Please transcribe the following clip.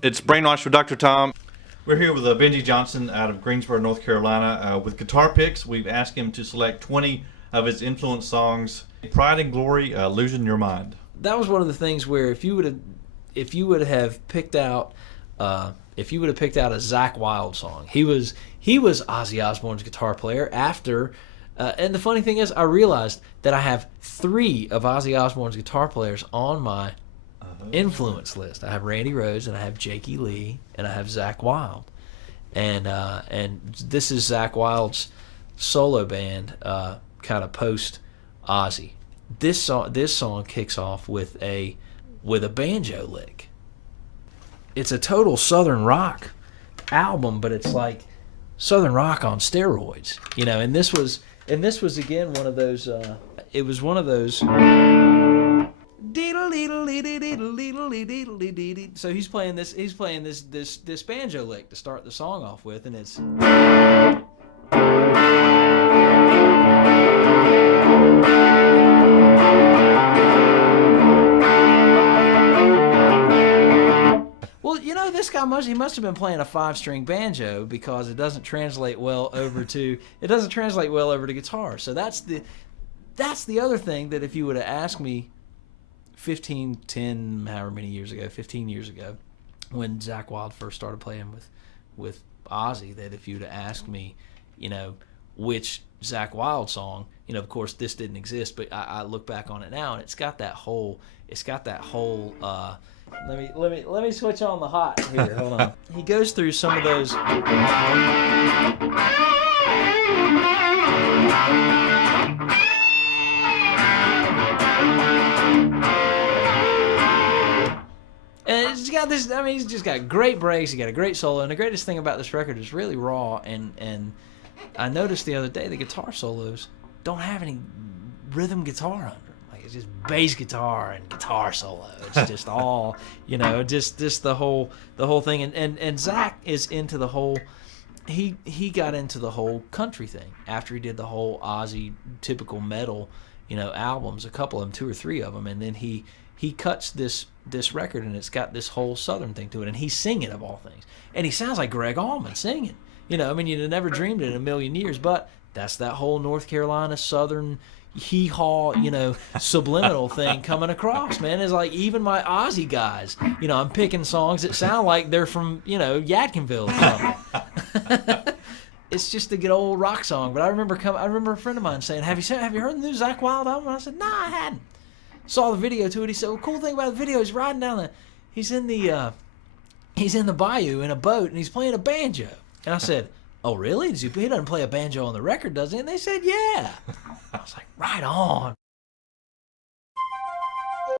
It's Brainwash with Dr. Tom. We're here with Benjy Johnson out of Greensboro, North Carolina. With guitar picks, we've asked him to select 20 of his influence songs. Pride and Glory, Losing Your Mind. That was one of the things where if you would have picked out a Zakk Wylde song, he was Ozzy Osbourne's guitar player after. And the funny thing is, I realized that I have 3 of Ozzy Osbourne's guitar players on my influence list. I have Randy Rhoads, and I have Jakey Lee, and I have Zakk Wylde, and this is Zakk Wylde's solo band, kind of post Ozzy. This song kicks off with a banjo lick. It's a total Southern rock album, but it's like Southern rock on steroids, you know. And this was again one of those. It was one of those. So he's playing this banjo lick to start the song off with, and it's. Well, you know, this guy must have been playing a 5-string banjo, because it doesn't translate well over to guitar. So that's the other thing, that if you would have asked me 15 years ago, when Zakk Wylde first started playing with Ozzy, that if you'd have asked me, you know, which Zakk Wylde song, you know, of course this didn't exist, but I look back on it now, and it's got that whole let me switch on the hot here. Hold on. He goes through some of those. And it's got this. I mean, he's just got great breaks. He got a great solo, and the greatest thing about this record is really raw. And I noticed the other day the guitar solos don't have any rhythm guitar under them. Like, it's just bass guitar and guitar solo. It's just all, you know, just the whole thing. And Zakk is into the whole. He got into the whole country thing after he did the whole Ozzy typical metal, you know, albums. A couple of them, 2 or 3 of them, and then he cuts this record, and it's got this whole Southern thing to it, and he's singing, of all things, and he sounds like Greg Allman singing. You know, I mean, you'd have never dreamed it in a million years, but that's that whole North Carolina Southern hee-haw, you know, subliminal thing coming across, man. It's like, even my Ozzy guys, you know, I'm picking songs that sound like they're from, you know, Yadkinville or something. It's just a good old rock song. But I remember a friend of mine saying, have you heard the new Zakk Wylde album? And I said, nah, I hadn't. Saw the video to it. He said, well, cool thing about the video is riding down he's in the bayou in a boat, and he's playing a banjo. And I said, oh, really? He doesn't play a banjo on the record, does he? And they said, yeah. I was like, right on.